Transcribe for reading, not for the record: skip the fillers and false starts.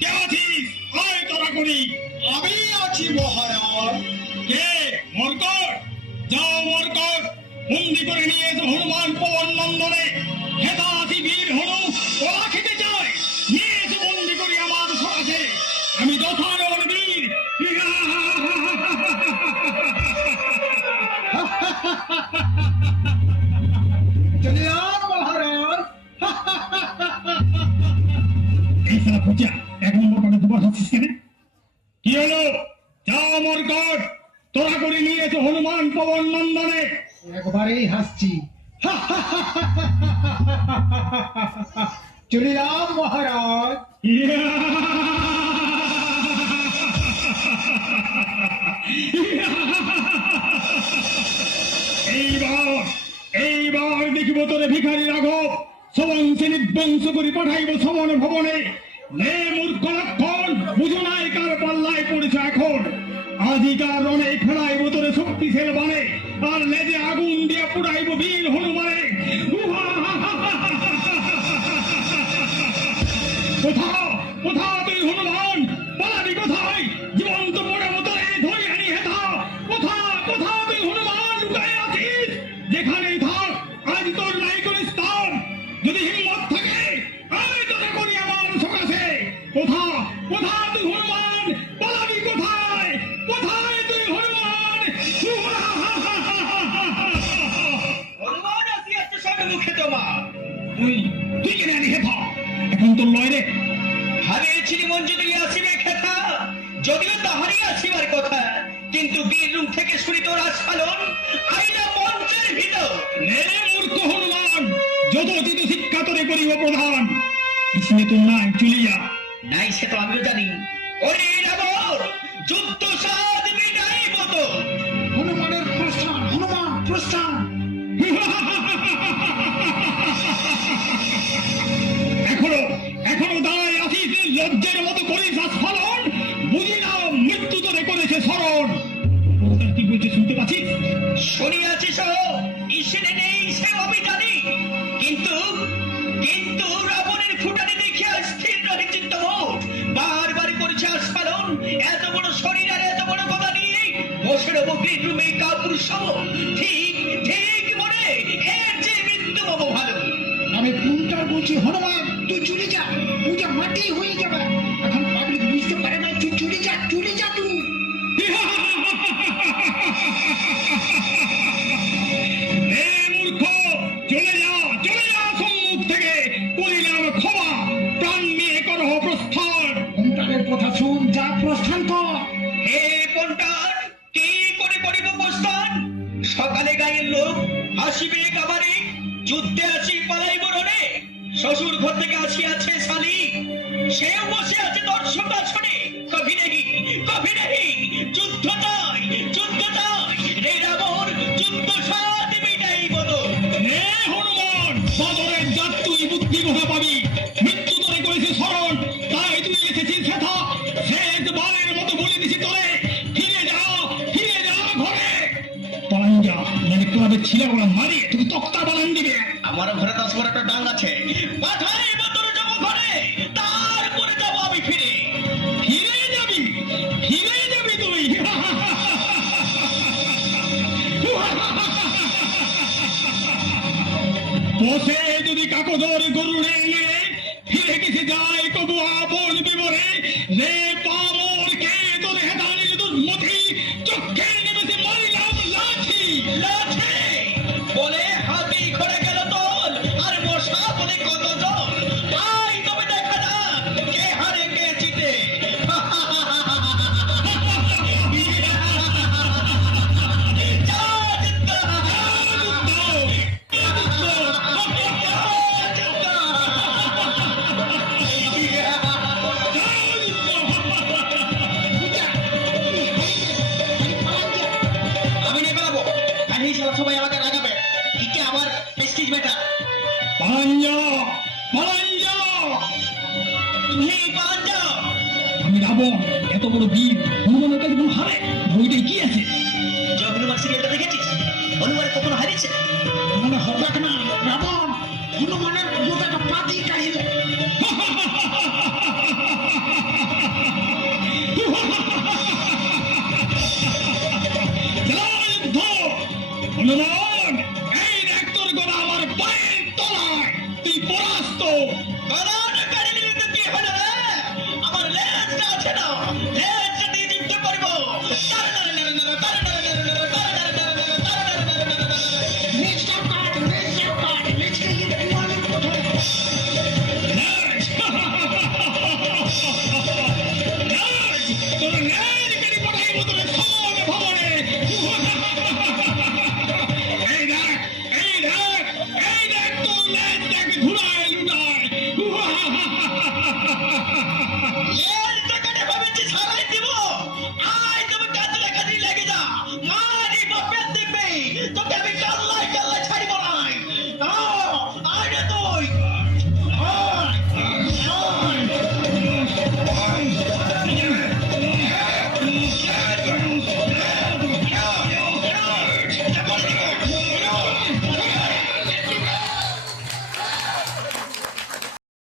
কে আছিস? আয় তোরা করি। আমি আছি মহারাজ। কে? মরকট? যাও মরকট, বন্দি করে নিয়ে এসো হনুমান পবন নন্দনে। হেতা আছি বীর হনু, ওরা খেতে চায়, নিয়ে এসে বন্দি করি আমার সকাশে। আমি দশানন বীর। চলে আন মহারাজ। এই সারা ভুজা এক নম্বর করে দুবার হাসছিস কেন? কি হলো? যাও মরকট, তোরা করে নিয়ে এসো হনুমান পবন নন্দনে। একবারেই হাসছি। চলিলাম মহারাজ। এইবার দেখিব তোরে ভিখারি রাঘব সবংশে নিবংশ করে পাঠাইব সমন ভবনে। নে মূর্খ লক্ষণ, বুঝো নাই কার পাল্লায় পড়েছে এখন। আজিকার রণে ফেলাইব তোরে শক্তিশাল বানে, আর লেজে আগুন দিয়ে পুড়াইব বীর হনুমানে। কোথাও কোথাও তুই হনুমান, পালাবি কোথায়? জীবন্ত পড়ে মতো ধরে আনি হেথা। কোথাও তুই হনুমান লুকায় আছিস? যেখানেই থাক, আজ তোর নাই করে স্থান। যদি হিম্মত থাকে আমি তোকে করি আমার সকাশে। কোথা তুই হনুমান, পালাবি কোথায়? কোথায় তুই হনুমান? হনুমান আসিয়াছে সম্মুখে তোমার। তুই কেন আনি হেথা? এখন তোর লয় রে। হারিয়েছিলি মঞ্জুরি আসিবে খেতা, যদিও তাহারই আসিবার কথা, কিন্তু বীর রুম থেকে শুনি তোর আস্ফালন আইনা মঞ্চের ভিতর। নে মূর্খ হনুমান, যথোচিত শিক্ষা তোরে করিব প্রধান। ইসনে তোর নাই চলিয়া। নাই সে তো আমিও জানি। ওরে রাবণ, যুদ্ধ সাধ মিটাইব তো। হনুমানের প্রস্থান, হনুমান প্রস্থান। এখনো দাঁড়ায় আছিস, লজ্জের মতো করিস আস্ফালন। বুঝি না মৃত্যু তোরে করেছে স্মরণ। কি বলছে শুনতে পাচ্ছিস? শুনিয়াছি সহ ইসনে নেই সে আমি জানি, কিন্তু কিন্তু রাবণের ফুটানি দেখিয়া স্থির রহে চিত্ত মোর। বারবার করেছে আস্ফালন, এত বড় শরীর আর এত বড় কথা নিয়ে বসে রব বীর রুমে কাপুরুষ। ঠিক ঠিক মনে এর যে মৃত্যু হব ভালো। আমি কোনটা বলছি হনুমান, তুই চলে যা। পূজা মাটি হয়ে যাবে, এখন পাবলিক বুঝতে পারে না। তুই চলে যা তুই। হে মূর্খ, চলে যা সম্মুখ থেকে। করিলাম ক্ষমা, প্রাণ নিয়ে করহ প্রস্থান। কোনটার কথা শুন, যা প্রস্থান কর। হে পন্টার, কি করে করিব প্রস্থান? সকালে গায়ের লোক আসিবে কাবারে, যুদ্ধে আসি পালাইব রণে। শ্বশুর ঘর থেকে আসিয়াছে শালি, সেও বসে আছে দর্শক আসনে। কভি নেহি যুদ্ধ চাই রে রাবণ, যুদ্ধ সাধ মিটাইব তো। হে হনুমান, বাদরের জাত তুই বুদ্ধি কোথা পাবি? মৃত্যু তোরে করেছে স্মরণ, তাই তুই এসেছিস হেথা। শেষবারের মতো বলে দিছি তোরে, ফিরে যা ঘরে। পালান যা, মানে তোরা ছিলা ওরা মারিয়ে তোকে তক্তা বানান দিবে। আমারও ঘরে 10-12টা ডাং আছে, পাঠাইব তোর যাব ঘরে, তারপরে যাব আমি ফিরে। ফিরে যাবি তুই। বসে যদি কাকদর গরুড়ে নিয়ে ফিরে গেছে যায় কবু আপন বিবরে। রে পামর কে তোর হেদানির দুর্মতি, চোখে নেমেছে মারিলাম লাঠি। বলে হাতি ঘরে গেল তোল, আর মশা বলে কত জল। তাই তবে দেখা যাক কে হারে কে জিতে। আমি নিয়ে বেড়াবো, কাহিনী সবাই আমাকে রাগাবে। কি আমার প্রেস্টিজ ম্যাটার। পালান যা। তুমি পালান যাও। আমি রাবণ, এত বড় বীর হনুমানের কাছে কোনো হারে? বইটাই কি আছে? জয় হনুমান সিরিয়ালটা দেখেছিস? হনুমান কখনো হারিয়েছে? মনে হবে না রাবণ হনুমানের গোটাটা পাতি কাহিল। যুদ্ধ! হনুমান, এই দেখ তোর গদা আমার পায়ের তলায়, তুই পরাস্ত। গদাটা কানে নিলে তো কি হলো রে? আমার লেজটা আছে না, লেজটা দিয়ে যুদ্ধ করবো। লেজটাও কাট, লেজটাও কাট, লেজকে গিয়ে কুয়ালের কোঠায়। লেজ! লেজ! তোর লেজ কেটে পাঠাইবো তোর সব ভবনে। এই দেখ, এই দেখ, এই দেখ তোর লেজ দেখ ধুলায় লুটায়। লেজটা কেটে ভেবেছি ছাড়াই দিব। আয় তুমি কাজে কাজে লেগে যা। মারি বাপের দিবে তোকে আমি কাল্লায় কাল্লায় ছাড়ি